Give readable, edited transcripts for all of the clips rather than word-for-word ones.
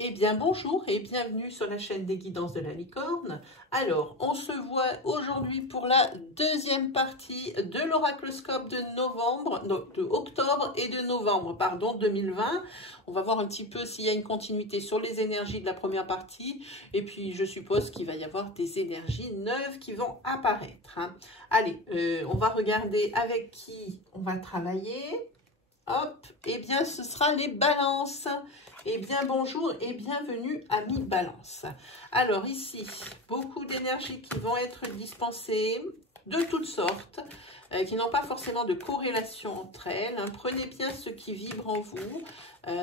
Eh bien bonjour et bienvenue sur la chaîne des guidances de la licorne. Alors on se voit aujourd'hui pour la deuxième partie de l'oracloscope de novembre, non, de octobre et de novembre, pardon, 2020. On va voir un petit peu s'il y a une continuité sur les énergies de la première partie et puis je suppose qu'il va y avoir des énergies neuves qui vont apparaître. Allez, on va regarder avec qui on va travailler. Hop, eh bien ce sera les balances. Eh bien bonjour et bienvenue amis Balance. Alors ici, beaucoup d'énergies qui vont être dispensées de toutes sortes, qui n'ont pas forcément de corrélation entre elles. Prenez bien ce qui vibre en vous.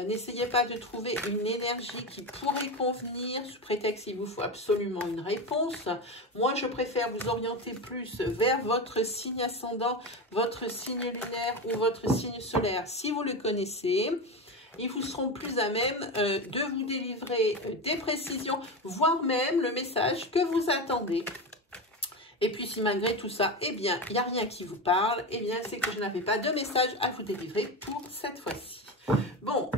N'essayez pas de trouver une énergie qui pourrait convenir sous prétexte qu'il vous faut absolument une réponse. Moi, je préfère vous orienter plus vers votre signe ascendant, votre signe lunaire ou votre signe solaire si vous le connaissez. Ils vous seront plus à même de vous délivrer des précisions, voire même le message que vous attendez. Et puis si malgré tout ça, eh bien, il n'y a rien qui vous parle, eh bien, c'est que je n'avais pas de message à vous délivrer pour cette fois-ci. Bon,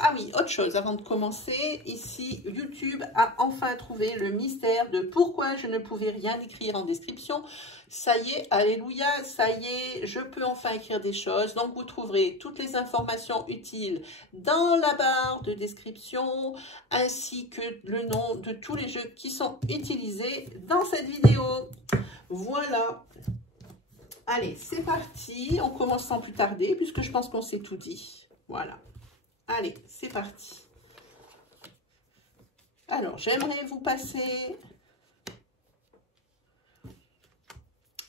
ah oui, autre chose, avant de commencer, ici, YouTube a enfin trouvé le mystère de pourquoi je ne pouvais rien écrire en description. Ça y est, alléluia, ça y est, je peux enfin écrire des choses. Donc, vous trouverez toutes les informations utiles dans la barre de description, ainsi que le nom de tous les jeux qui sont utilisés dans cette vidéo. Voilà. Allez, c'est parti. On commence sans plus tarder, puisque je pense qu'on s'est tout dit. Voilà. Allez, c'est parti. Alors, j'aimerais vous passer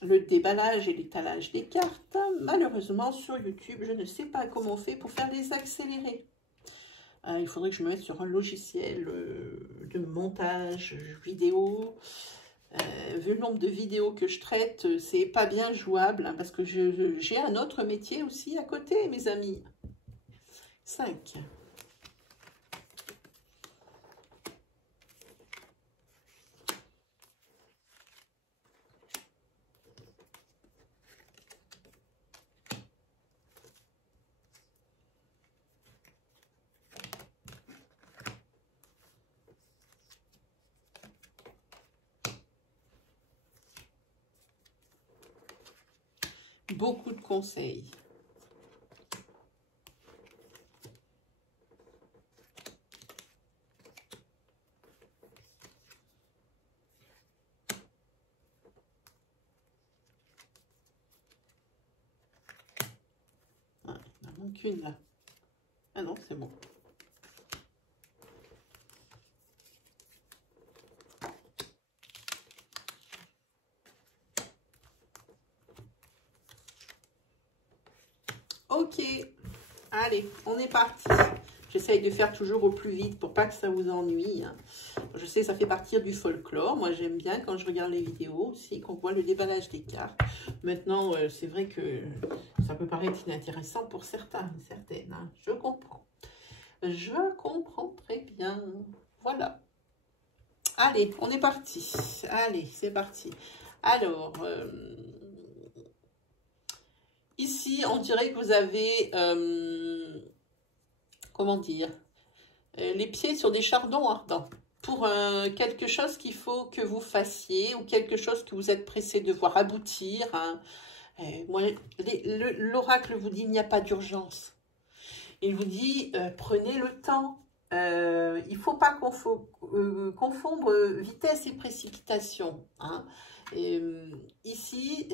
le déballage et l'étalage des cartes. Malheureusement, sur YouTube, je ne sais pas comment on fait pour faire les accélérer. Il faudrait que je me mette sur un logiciel de montage vidéo. Vu le nombre de vidéos que je traite, c'est pas bien jouable, parce que j'ai un autre métier aussi à côté, mes amis. 5. Beaucoup de conseils. Ah, il en manque une là. Ah non, c'est bon. Ok, allez, on est parti. J'essaye de faire toujours au plus vite pour pas que ça vous ennuie. Je sais, ça fait partie du folklore. Moi, j'aime bien quand je regarde les vidéos aussi, qu'on voit le déballage des cartes. Maintenant, c'est vrai que ça peut paraître inintéressant pour certains, certaines. Je comprends. Je comprends très bien. Voilà. Allez, on est parti. Allez, c'est parti. Alors... ici, on dirait que vous avez, comment dire, les pieds sur des chardons ardents. Pour quelque chose qu'il faut que vous fassiez ou quelque chose que vous êtes pressé de voir aboutir. Moi, l'oracle vous dit il n'y a pas d'urgence. Il vous dit prenez le temps. Il ne faut pas confondre vitesse et précipitation. Ici,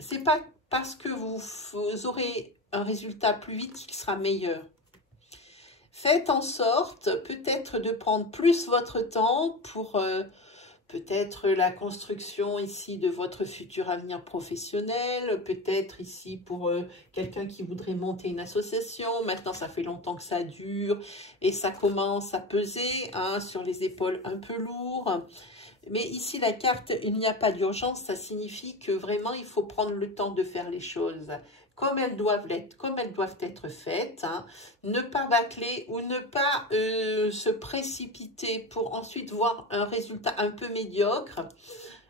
c'est pas parce que vous aurez un résultat plus vite qu'il sera meilleur. Faites en sorte peut-être de prendre plus votre temps pour peut-être la construction ici de votre futur avenir professionnel, peut-être ici pour quelqu'un qui voudrait monter une association. Maintenant, ça fait longtemps que ça dure et ça commence à peser sur les épaules un peu lourd. Mais ici, la carte, il n'y a pas d'urgence, ça signifie que vraiment, il faut prendre le temps de faire les choses comme elles doivent être faites. Ne pas bâcler ou ne pas se précipiter pour ensuite voir un résultat un peu médiocre.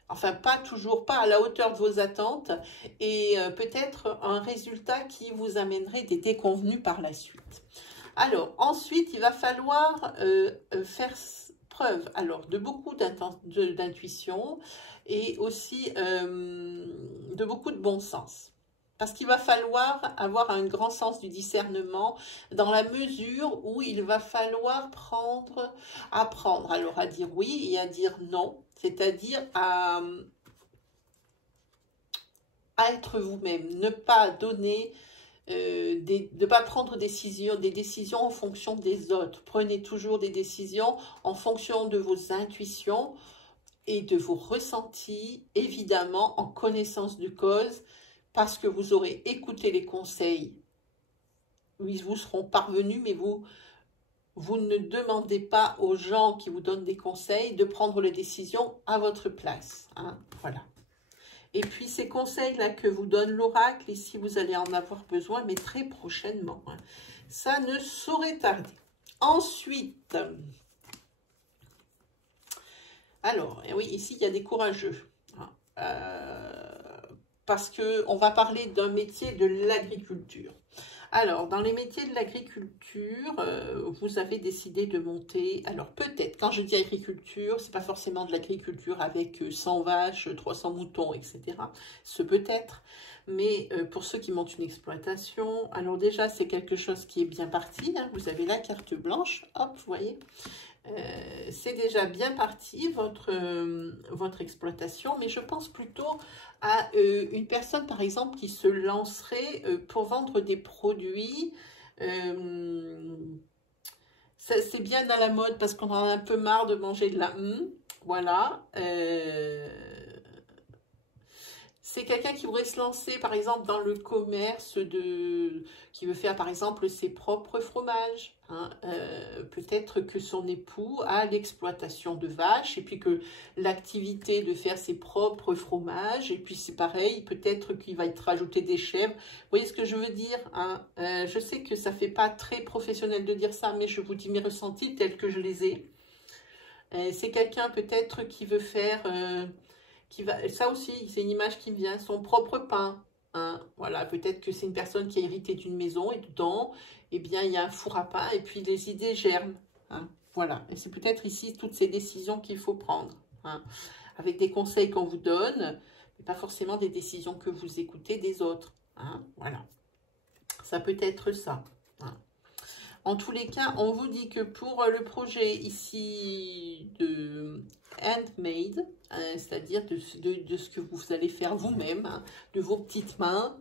Enfin, toujours pas à la hauteur de vos attentes. Et peut-être un résultat qui vous amènerait des déconvenues par la suite. Alors, ensuite, il va falloir faire preuve alors de beaucoup d'intuition et aussi de beaucoup de bon sens. Parce qu'il va falloir avoir un grand sens du discernement dans la mesure où il va falloir apprendre alors à dire oui et à dire non, c'est-à-dire à être vous-même, ne pas donner, ne pas prendre des décisions en fonction des autres. Prenez toujours des décisions en fonction de vos intuitions et de vos ressentis, évidemment en connaissance de cause, parce que vous aurez écouté les conseils. Ils vous seront parvenus, mais vous ne demandez pas aux gens qui vous donnent des conseils de prendre les décisions à votre place. Hein, voilà. Et puis, ces conseils-là que vous donne l'oracle, ici, vous allez en avoir besoin, mais très prochainement. Hein. Ça ne saurait tarder. Ensuite, alors, oui, ici, il y a des courageux. Hein, parce qu'on va parler d'un métier de l'agriculture. Alors, dans les métiers de l'agriculture, vous avez décidé de monter, alors peut-être, quand je dis agriculture, c'est pas forcément de l'agriculture avec 100 vaches, 300 moutons, etc. Ce peut-être, mais pour ceux qui montent une exploitation, alors déjà, c'est quelque chose qui est bien parti, hein, vous avez la carte blanche, hop, vous voyez, c'est déjà bien parti, votre exploitation, mais je pense plutôt à une personne, par exemple, qui se lancerait pour vendre des produits. C'est bien à la mode parce qu'on en a un peu marre de manger de la voilà. C'est quelqu'un qui voudrait se lancer, par exemple, dans le commerce qui veut faire, par exemple, ses propres fromages. Hein. Peut-être que son époux a l'exploitation de vaches et puis que l'activité de faire ses propres fromages, et puis c'est pareil, peut-être qu'il va être rajouté des chèvres. Vous voyez ce que je veux dire, hein. Je sais que ça ne fait pas très professionnel de dire ça, mais je vous dis mes ressentis tels que je les ai. C'est quelqu'un peut-être qui veut faire... ça aussi, c'est une image qui me vient, son propre pain. Hein, voilà, peut-être que c'est une personne qui a hérité d'une maison et dedans, eh bien, il y a un four à pain et puis les idées germent. Hein, voilà, et c'est peut-être ici toutes ces décisions qu'il faut prendre. Hein, avec des conseils qu'on vous donne, mais pas forcément des décisions que vous écoutez des autres. Hein, voilà, ça peut être ça. Hein. En tous les cas, on vous dit que pour le projet ici de handmade, c'est-à-dire de ce que vous allez faire vous-même, hein, de vos petites mains,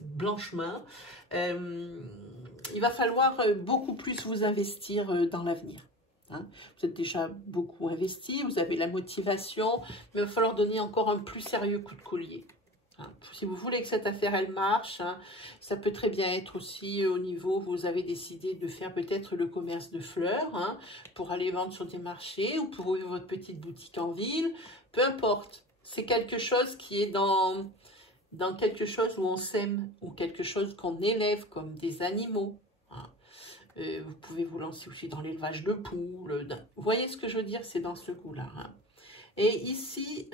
blanches mains, il va falloir beaucoup plus vous investir dans l'avenir. Hein. Vous êtes déjà beaucoup investi, vous avez la motivation, mais il va falloir donner encore un plus sérieux coup de collier. Si vous voulez que cette affaire, elle marche, hein, ça peut très bien être aussi au niveau, vous avez décidé de faire peut-être le commerce de fleurs, hein, pour aller vendre sur des marchés ou pour ouvrir votre petite boutique en ville, peu importe. C'est quelque chose qui est dans quelque chose où on sème ou quelque chose qu'on élève comme des animaux. Hein. Vous pouvez vous lancer aussi dans l'élevage de poules. Vous voyez ce que je veux dire? C'est dans ce goût-là. Hein. Et ici...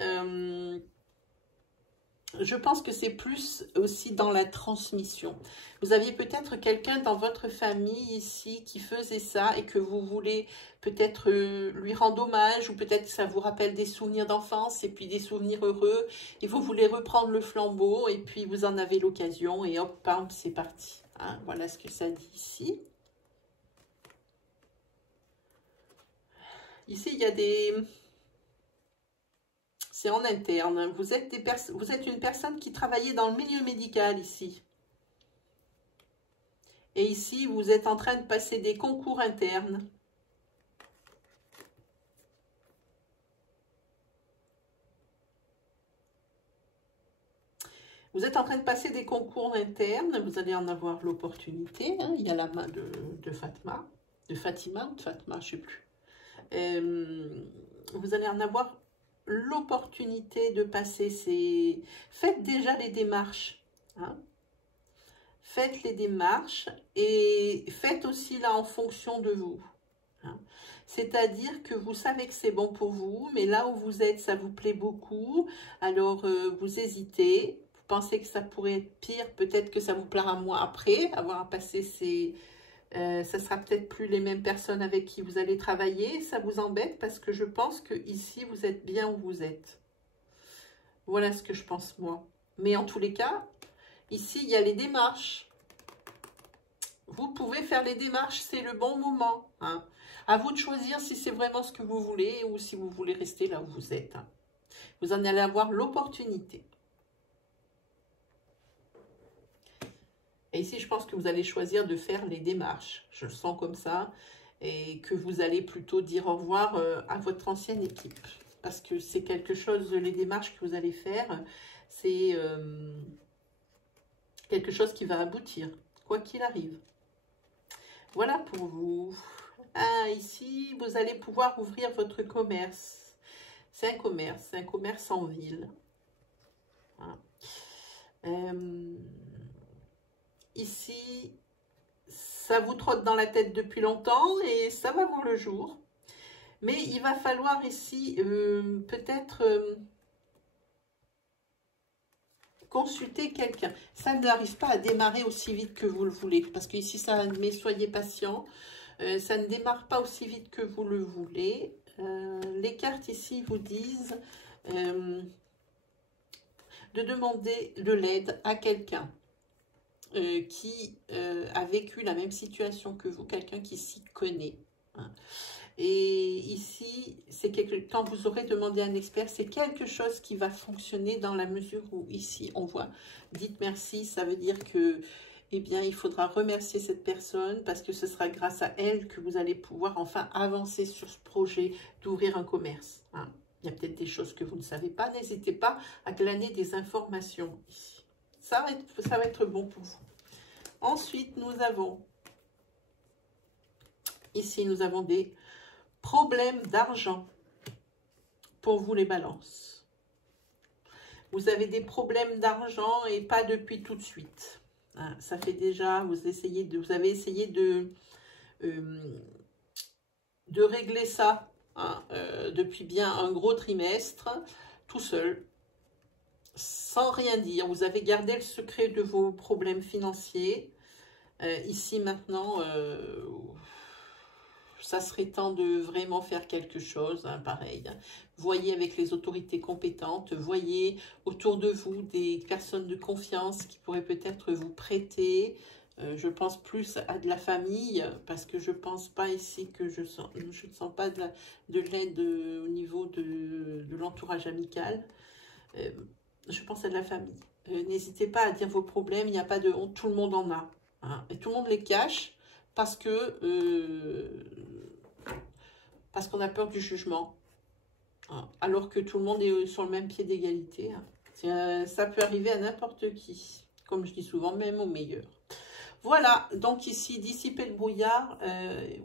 je pense que c'est plus aussi dans la transmission. Vous aviez peut-être quelqu'un dans votre famille ici qui faisait ça et que vous voulez peut-être lui rendre hommage ou peut-être que ça vous rappelle des souvenirs d'enfance et puis des souvenirs heureux et vous voulez reprendre le flambeau et puis vous en avez l'occasion et hop, bam, c'est parti. Hein, voilà ce que ça dit ici. Ici, il y a des... C'est en interne. Vous êtes une personne qui travaillait dans le milieu médical ici. Et ici, vous êtes en train de passer des concours internes. Vous êtes en train de passer des concours internes. Vous allez en avoir l'opportunité. Hein. Il y a la main de Fatima. De Fatima ou de Fatma, je ne sais plus. Vous allez en avoir l'opportunité de passer ces... Faites déjà les démarches. Hein. Faites les démarches et faites aussi là en fonction de vous. Hein. C'est-à-dire que vous savez que c'est bon pour vous, mais là où vous êtes, ça vous plaît beaucoup. Alors, vous hésitez. Vous pensez que ça pourrait être pire. Peut-être que ça vous plaira moins après, avoir à passer ces Ça sera peut-être plus les mêmes personnes avec qui vous allez travailler. Ça vous embête parce que je pense que ici vous êtes bien où vous êtes. Voilà ce que je pense moi. Mais en tous les cas, ici il y a les démarches. Vous pouvez faire les démarches, c'est le bon moment. Hein. À vous de choisir si c'est vraiment ce que vous voulez ou si vous voulez rester là où vous êtes. Hein. Vous en allez avoir l'opportunité. Et ici, je pense que vous allez choisir de faire les démarches. Je le sens comme ça. Et que vous allez plutôt dire au revoir à votre ancienne équipe. Parce que c'est quelque chose, les démarches que vous allez faire, c'est quelque chose qui va aboutir, quoi qu'il arrive. Voilà pour vous. Ah, ici, vous allez pouvoir ouvrir votre commerce. C'est un commerce en ville. Hein. Ici, ça vous trotte dans la tête depuis longtemps et ça va voir le jour. Mais il va falloir ici peut-être consulter quelqu'un. Ça n'arrive pas à démarrer aussi vite que vous le voulez. Parce que ici, ça met soyez patient. Ça ne démarre pas aussi vite que vous le voulez. Les cartes ici vous disent de demander de l'aide à quelqu'un qui a vécu la même situation que vous, quelqu'un qui s'y connaît. Hein. Et ici, c'est quand vous aurez demandé à un expert, c'est quelque chose qui va fonctionner dans la mesure où ici, on voit, dites merci, ça veut dire que, eh bien, il faudra remercier cette personne parce que ce sera grâce à elle que vous allez pouvoir enfin avancer sur ce projet d'ouvrir un commerce. Hein. Il y a peut-être des choses que vous ne savez pas, n'hésitez pas à glaner des informations ici. Ça va être bon pour vous. Ensuite, nous avons, ici, nous avons des problèmes d'argent pour vous les balances. Vous avez des problèmes d'argent et pas depuis tout de suite. Hein, ça fait déjà, vous avez essayé de régler ça hein, depuis bien un gros trimestre, tout seul, sans rien dire. Vous avez gardé le secret de vos problèmes financiers. Ici maintenant, ça serait temps de vraiment faire quelque chose, hein, pareil. Voyez avec les autorités compétentes, voyez autour de vous des personnes de confiance qui pourraient peut-être vous prêter. Je pense plus à de la famille, parce que je ne pense pas ici que je ne sens pas de l'aide au niveau de l'entourage amical. Je pense à de la famille. N'hésitez pas à dire vos problèmes, il n'y a pas de honte, tout le monde en a. Hein, et tout le monde les cache. Parce qu'on a peur du jugement, hein, alors que tout le monde est sur le même pied d'égalité. Hein. Ça peut arriver à n'importe qui, comme je dis souvent, même au meilleur. Voilà, donc ici, dissiper le brouillard,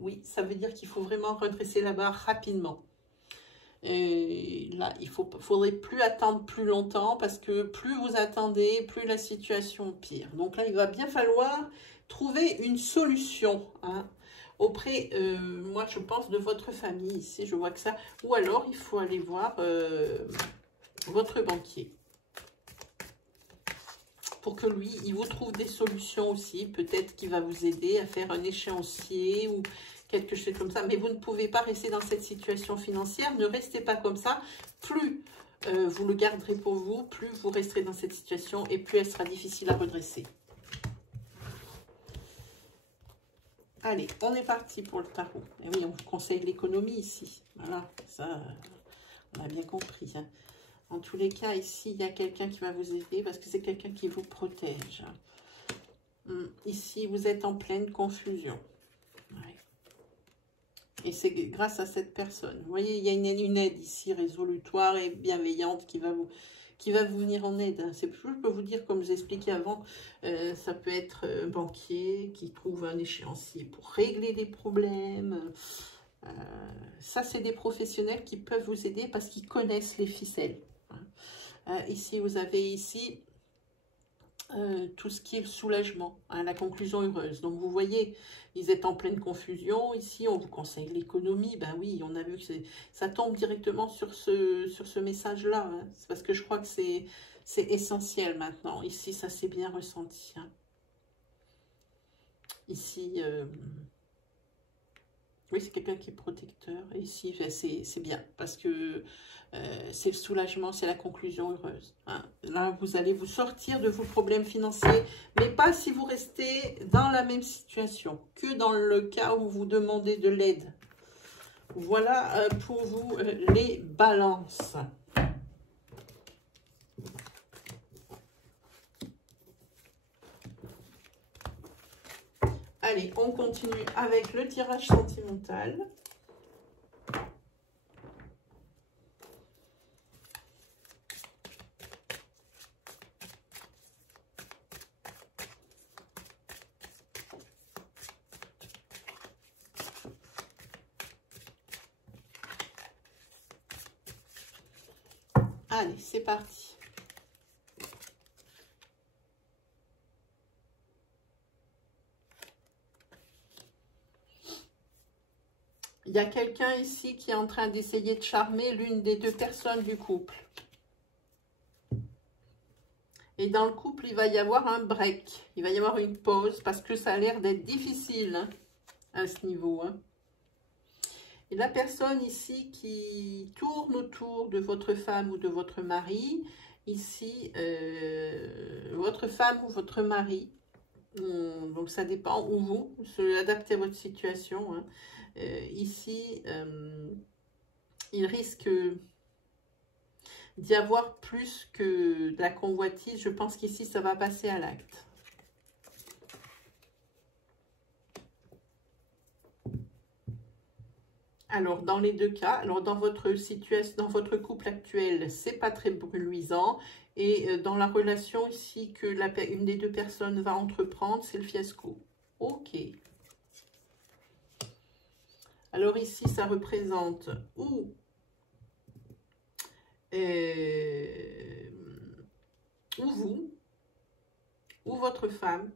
oui, ça veut dire qu'il faut vraiment redresser la barre rapidement. Et là, il ne faudrait plus attendre plus longtemps, parce que plus vous attendez, plus la situation pire. Donc là, il va bien falloir trouver une solution hein, auprès, moi je pense, de votre famille ici, je vois que ça. Ou alors, il faut aller voir votre banquier. Pour que lui, il vous trouve des solutions aussi. Peut-être qu'il va vous aider à faire un échéancier ou quelque chose comme ça. Mais vous ne pouvez pas rester dans cette situation financière. Ne restez pas comme ça. Plus vous le garderez pour vous, plus vous resterez dans cette situation et plus elle sera difficile à redresser. Allez, on est parti pour le tarot. Et oui, on vous conseille l'économie ici. Voilà, ça, on a bien compris. Hein. En tous les cas, ici, il y a quelqu'un qui va vous aider parce que c'est quelqu'un qui vous protège. Ici, vous êtes en pleine confusion. Ouais. Et c'est grâce à cette personne. Vous voyez, il y a une aide ici, résolutoire et bienveillante qui va vous venir en aide. Je peux vous dire, comme je vous expliquais avant, ça peut être un banquier qui trouve un échéancier pour régler des problèmes. Ça, c'est des professionnels qui peuvent vous aider parce qu'ils connaissent les ficelles. Ici, vous avez ici tout ce qui est le soulagement, hein, la conclusion heureuse. Donc, vous voyez, ils êtes en pleine confusion. Ici, on vous conseille l'économie. Ben oui, on a vu que ça tombe directement sur ce message-là. Hein. C'est parce que je crois que c'est essentiel maintenant. Ici, ça s'est bien ressenti. Hein. Ici, oui, c'est quelqu'un qui est protecteur. Et ici, c'est bien parce que c'est le soulagement, c'est la conclusion heureuse. Hein. Là, vous allez vous sortir de vos problèmes financiers, mais pas si vous restez dans la même situation que dans le cas où vous demandez de l'aide. Voilà pour vous les balances. Allez, on continue avec le tirage sentimental. Allez, c'est parti. Il y a quelqu'un ici qui est en train d'essayer de charmer l'une des deux personnes du couple. Et dans le couple, il va y avoir un break. Il va y avoir une pause parce que ça a l'air d'être difficile hein, à ce niveau. Hein. Et la personne ici qui tourne autour de votre femme ou de votre mari, ici, votre femme ou votre mari, donc ça dépend où vous, adaptez à votre situation. Hein. Ici, il risque d'y avoir plus que de la convoitise. Je pense qu'ici, ça va passer à l'acte. Alors, dans les deux cas, alors dans votre situation, dans votre couple actuel, c'est pas très bruisant. Et dans la relation ici que une des deux personnes va entreprendre, c'est le fiasco. Ok. Alors ici, ça représente ou vous, ou votre femme,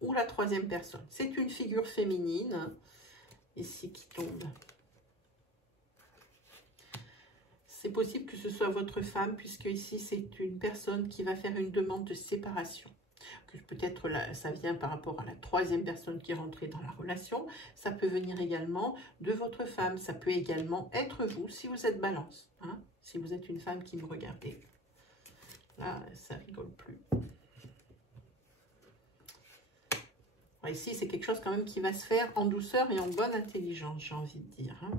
ou la troisième personne. C'est une figure féminine, ici, qui tombe. C'est possible que ce soit votre femme, puisque ici, c'est une personne qui va faire une demande de séparation. Peut-être ça vient par rapport à la troisième personne qui est rentrée dans la relation. Ça peut venir également de votre femme. Ça peut également être vous, si vous êtes balance. Hein, si vous êtes une femme qui me regardez. Là, ça rigole plus. Alors ici, c'est quelque chose quand même qui va se faire en douceur et en bonne intelligence, j'ai envie de dire. Hein.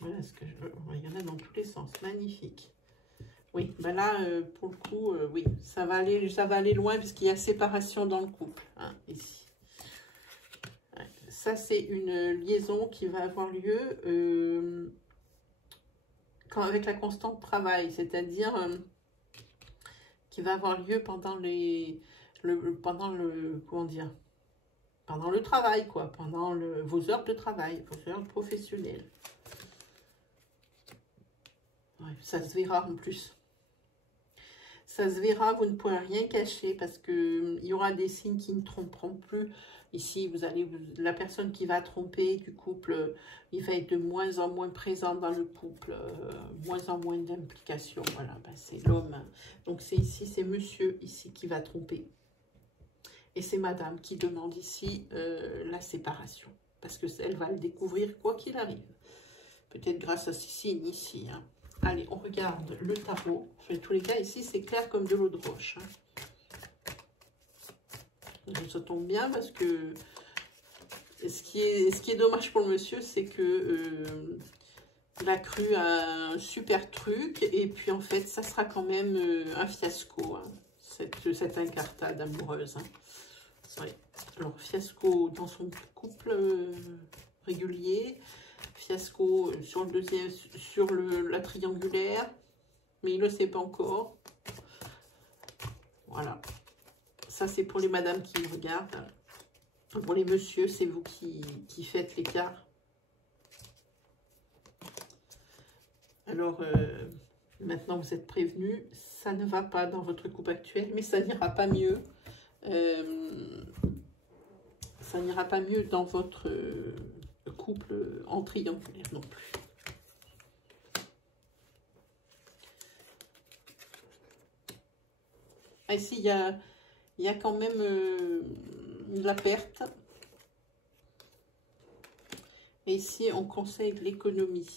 Voilà ce que je veux. Il y en a dans tous les sens. Magnifique. Oui, ben là, pour le coup, oui, ça va aller loin puisqu'il y a séparation dans le couple, hein, ici. Ouais, ça, c'est une liaison qui va avoir lieu avec la constante travail, c'est-à-dire qui va avoir lieu pendant pendant le travail, quoi, pendant vos heures de travail, vos heures professionnelles. Ouais, ça se verra en plus. Ça se verra, vous ne pourrez rien cacher parce qu'il y aura des signes qui ne tromperont plus. Ici, la personne qui va tromper du couple, il va être de moins en moins présent dans le couple, moins en moins d'implication. Voilà, ben c'est l'homme. Donc ici, c'est monsieur ici qui va tromper. Et c'est madame qui demande ici la séparation. Parce qu'elle va le découvrir quoi qu'il arrive. Peut-être grâce à ces signes ici, hein. Allez, on regarde le tarot. Enfin, tous les cas, ici, c'est clair comme de l'eau de roche. Hein. Ça tombe bien parce que ce qui est dommage pour le monsieur, c'est que il a cru à un super truc. Et puis, en fait, ça sera quand même un fiasco. Hein, cette incartade amoureuse. Hein. Ouais. Alors, fiasco dans son couple régulier. Fiasco sur le deuxième, sur la triangulaire, mais il ne le sait pas encore. Voilà. Ça, c'est pour les madames qui me regardent. Pour les messieurs, c'est vous qui faites l'écart. Alors, maintenant, vous êtes prévenus. Ça ne va pas dans votre couple actuel, mais ça n'ira pas mieux. Ça n'ira pas mieux dans votre... couple en triangulaire non plus. Ici, il y a il y a quand même de la perte. Et ici, on conseille de l'économie.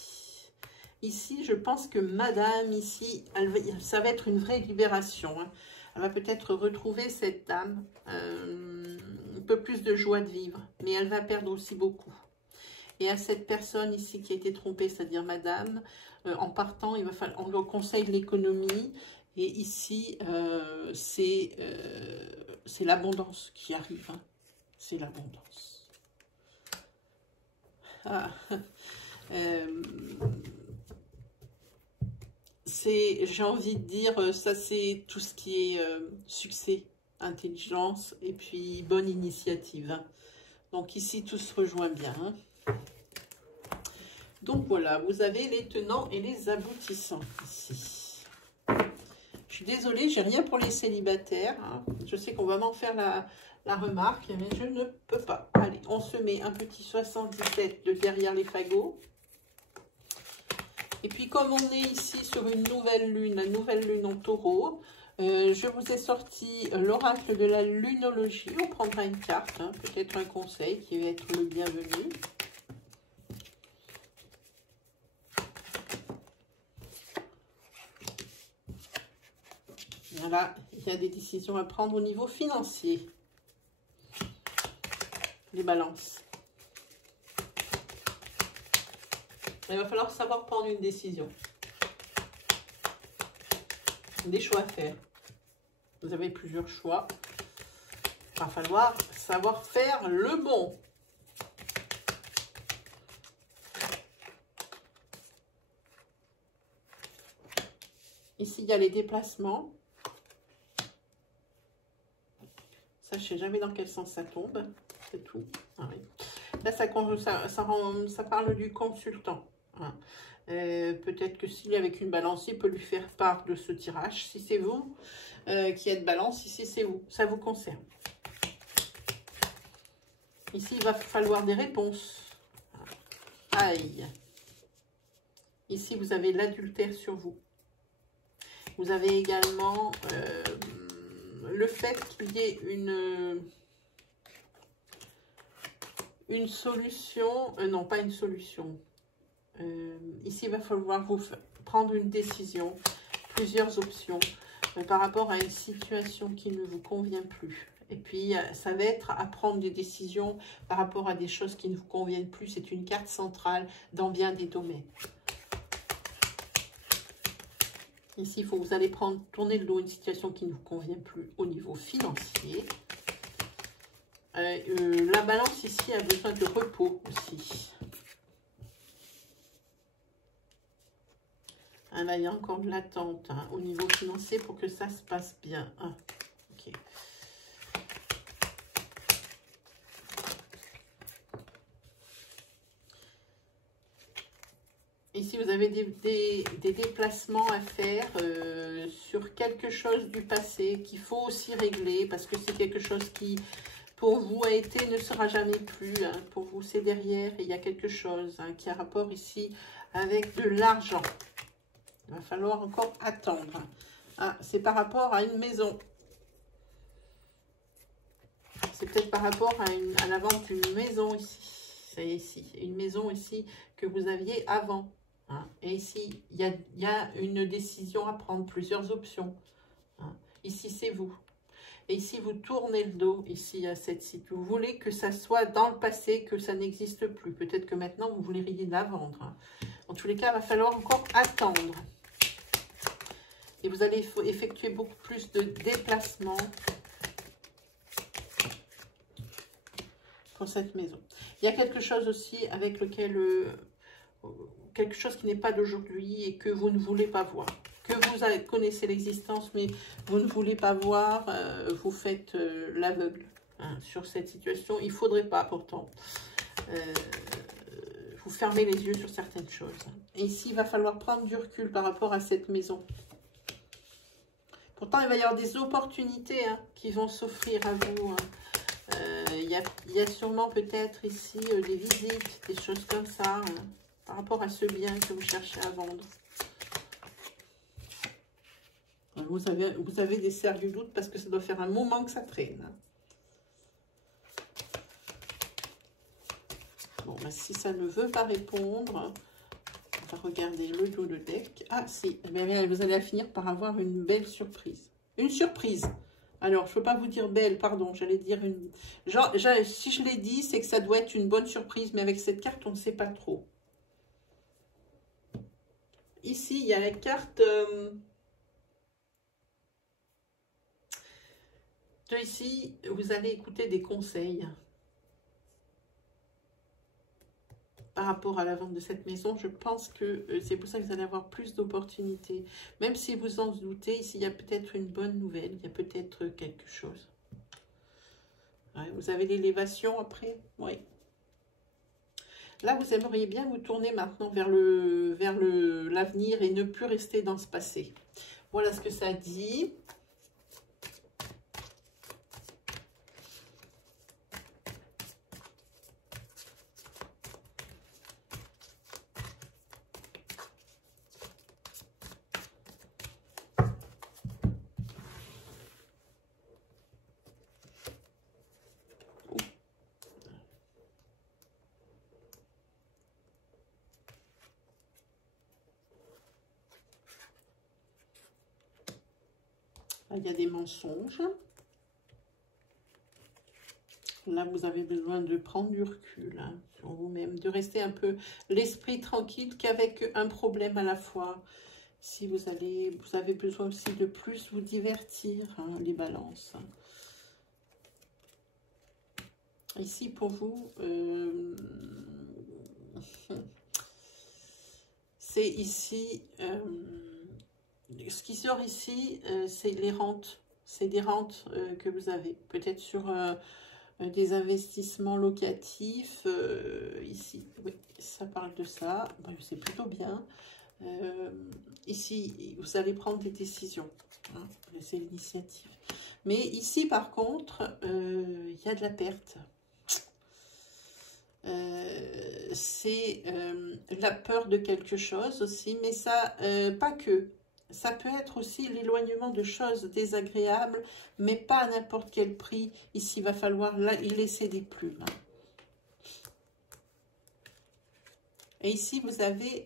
Ici, je pense que madame, ici, ça va être une vraie libération. Hein. Elle va peut-être retrouver cette dame, un peu plus de joie de vivre. Mais elle va perdre aussi beaucoup. Et à cette personne ici qui a été trompée, c'est-à-dire madame, en partant, on lui conseille de l'économie. Et ici, c'est l'abondance qui arrive. Hein. C'est l'abondance. Ah. J'ai envie de dire, ça c'est tout ce qui est succès, intelligence et puis bonne initiative. Hein. Donc ici, tout se rejoint bien. Hein. Donc voilà, vous avez les tenants et les aboutissants ici. Je suis désolée, j'ai rien pour les célibataires. Hein. Je sais qu'on va m'en faire la remarque, mais je ne peux pas. Allez, on se met un petit 77 de derrière les fagots. Et puis comme on est ici sur une nouvelle lune, la nouvelle lune en taureau, je vous ai sorti l'oracle de la lunologie. On prendra une carte, hein, peut-être un conseil qui va être le bienvenu. Voilà, il y a des décisions à prendre au niveau financier. Les balances. Il va falloir savoir prendre une décision. Des choix à faire. Vous avez plusieurs choix. Il va falloir savoir faire le bon. Ici, il y a les déplacements. Ça, je ne sais jamais dans quel sens ça tombe. C'est tout. Ah oui. Là, ça parle du consultant. Hein. Peut-être que s'il est avec une balance, il peut lui faire part de ce tirage. Si c'est vous qui êtes balance, ici c'est vous. Ça vous concerne. Ici, il va falloir des réponses. Aïe. Ici, vous avez l'adultère sur vous. Vous avez également le fait qu'il y ait une solution. Non, pas une solution. Ici, il va falloir vous prendre une décision, plusieurs options par rapport à une situation qui ne vous convient plus. Et puis, ça va être à prendre des décisions par rapport à des choses qui ne vous conviennent plus. C'est une carte centrale dans bien des domaines. Ici, vous allez tourner le dos à une situation qui ne vous convient plus au niveau financier. La balance ici a besoin de repos aussi. Ah, là, il y a encore de l'attente hein, au niveau financier pour que ça se passe bien. Ah, ok. Ici, vous avez des déplacements à faire sur quelque chose du passé qu'il faut aussi régler parce que c'est quelque chose qui, pour vous, a été, ne sera jamais plus. Hein. Pour vous, c'est derrière et il y a quelque chose hein, qui a rapport ici avec de l'argent. Il va falloir encore attendre. Ah, c'est par rapport à une maison. C'est peut-être par rapport à la vente d'une maison ici. C'est ici. Une maison ici que vous aviez avant. Hein. Et ici, il y a une décision à prendre, plusieurs options. Hein. Ici, c'est vous. Et ici, vous tournez le dos ici à cette site. Vous voulez que ça soit dans le passé, que ça n'existe plus. Peut-être que maintenant, vous voulez la vendre. Hein. En tous les cas, il va falloir encore attendre. Et vous allez effectuer beaucoup plus de déplacements pour cette maison. Il y a quelque chose aussi avec lequel... quelque chose qui n'est pas d'aujourd'hui et que vous ne voulez pas voir. Que vous connaissez l'existence, mais vous ne voulez pas voir. Vous faites l'aveugle hein, sur cette situation. Il ne faudrait pas pourtant. Vous fermez les yeux sur certaines choses. Et ici, il va falloir prendre du recul par rapport à cette maison. Pourtant, il va y avoir des opportunités hein, qui vont s'offrir à vous. Hein. Il y a sûrement peut-être ici des visites, des choses comme ça, hein, par rapport à ce bien que vous cherchez à vendre. Vous avez des sérieux doutes parce que ça doit faire un moment que ça traîne. Bon, ben, si ça ne veut pas répondre, on va regarder le dos de deck. Ah, si, vous allez finir par avoir une belle surprise. Une surprise. Alors, je ne peux pas vous dire belle, pardon, j'allais dire une... Genre, si je l'ai dit, c'est que ça doit être une bonne surprise, mais avec cette carte, on ne sait pas trop. Ici, il y a la carte... Ici, vous allez écouter des conseils. Par rapport à la vente de cette maison, je pense que c'est pour ça que vous allez avoir plus d'opportunités. Même si vous en doutez, ici, il y a peut-être une bonne nouvelle. Il y a peut-être quelque chose. Ouais, vous avez l'élévation après. Oui. Là, vous aimeriez bien vous tourner maintenant vers l'avenir et ne plus rester dans ce passé. Voilà ce que ça dit. Il y a des mensonges. Là, vous avez besoin de prendre du recul hein, sur vous-même, de rester un peu l'esprit tranquille qu'avec un problème à la fois. Si vous avez besoin aussi de plus vous divertir, hein, les balances. Ici, pour vous, c'est ici... ce qui sort ici, c'est les rentes. C'est des rentes que vous avez. Peut-être sur des investissements locatifs. Ici, oui, ça parle de ça. Bon, c'est plutôt bien. Ici, vous allez prendre des décisions. Hein, c'est l'initiative. Mais ici, par contre, il y a de la perte. C'est la peur de quelque chose aussi. Mais ça, pas que. Ça peut être aussi l'éloignement de choses désagréables, mais pas à n'importe quel prix. Ici, il va falloir y laisser des plumes. Et ici, vous avez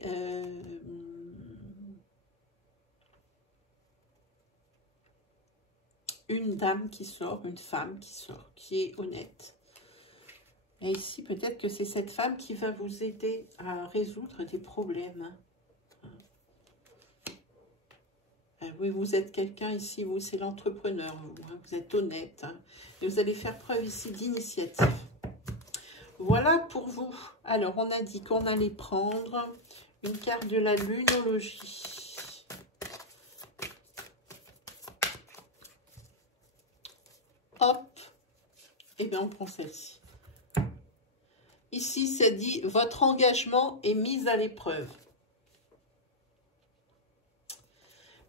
une dame qui sort, une femme qui sort, qui est honnête. Et ici, peut-être que c'est cette femme qui va vous aider à résoudre des problèmes. Oui, vous êtes quelqu'un ici, vous, c'est l'entrepreneur, vous êtes honnête. Hein, et vous allez faire preuve ici d'initiative. Voilà pour vous. Alors, on a dit qu'on allait prendre une carte de la lunologie. Hop. Et bien, on prend celle-ci. Ici, c'est dit, votre engagement est mis à l'épreuve.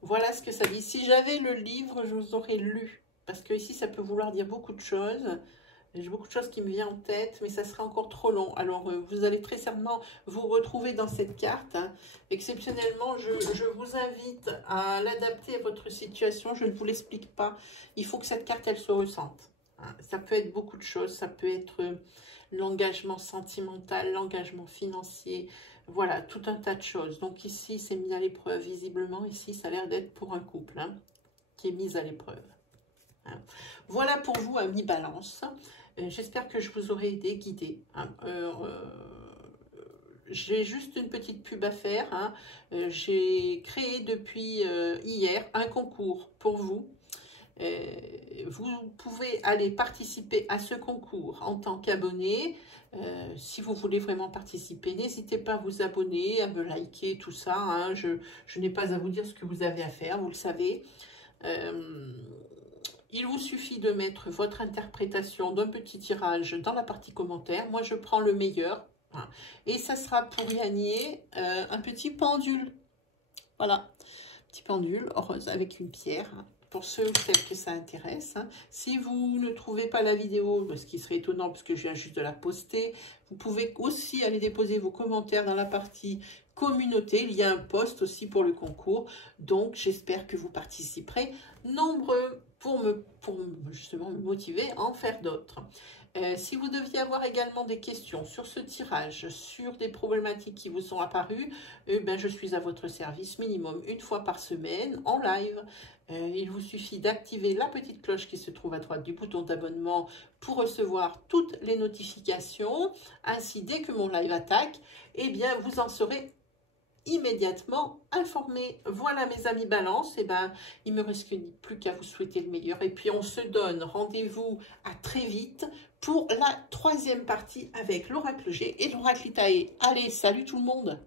Voilà ce que ça dit. Si j'avais le livre, je vous aurais lu. Parce que ici, ça peut vouloir dire beaucoup de choses. J'ai beaucoup de choses qui me viennent en tête, mais ça serait encore trop long. Alors, vous allez très certainement vous retrouver dans cette carte. Hein. Exceptionnellement, je vous invite à l'adapter à votre situation. Je ne vous l'explique pas. Il faut que cette carte, elle se ressente. Hein. Ça peut être beaucoup de choses. Ça peut être l'engagement sentimental, l'engagement financier. Voilà, tout un tas de choses. Donc ici, c'est mis à l'épreuve. Visiblement, ici, ça a l'air d'être pour un couple hein, qui est mis à l'épreuve. Hein. Voilà pour vous, amis Balance. J'espère que je vous aurai aidé, guidé. Hein. J'ai juste une petite pub à faire. Hein. J'ai créé depuis hier un concours pour vous. Vous pouvez aller participer à ce concours en tant qu'abonné. Si vous voulez vraiment participer, n'hésitez pas à vous abonner, à me liker, tout ça. Hein. Je n'ai pas à vous dire ce que vous avez à faire, vous le savez. Il vous suffit de mettre votre interprétation d'un petit tirage dans la partie commentaire. Moi, je prends le meilleur. Hein. Et ça sera pour gagner un petit pendule. Voilà, petit pendule rose avec une pierre. pour ceux ou celles que ça intéresse. Hein. Si vous ne trouvez pas la vidéo, ce qui serait étonnant parce que je viens juste de la poster, vous pouvez aussi aller déposer vos commentaires dans la partie communauté. Il y a un post aussi pour le concours. Donc, j'espère que vous participerez nombreux pour justement me motiver à en faire d'autres. Si vous deviez avoir également des questions sur ce tirage, sur des problématiques qui vous sont apparues, je suis à votre service minimum une fois par semaine en live. Il vous suffit d'activer la petite cloche qui se trouve à droite du bouton d'abonnement pour recevoir toutes les notifications. Ainsi, dès que mon live attaque, vous en serez immédiatement informé. Voilà mes amis balance, il me reste plus qu'à vous souhaiter le meilleur et puis on se donne rendez-vous à très vite pour la troisième partie avec l'oracle G et l'oracle Itaé. Allez, salut tout le monde!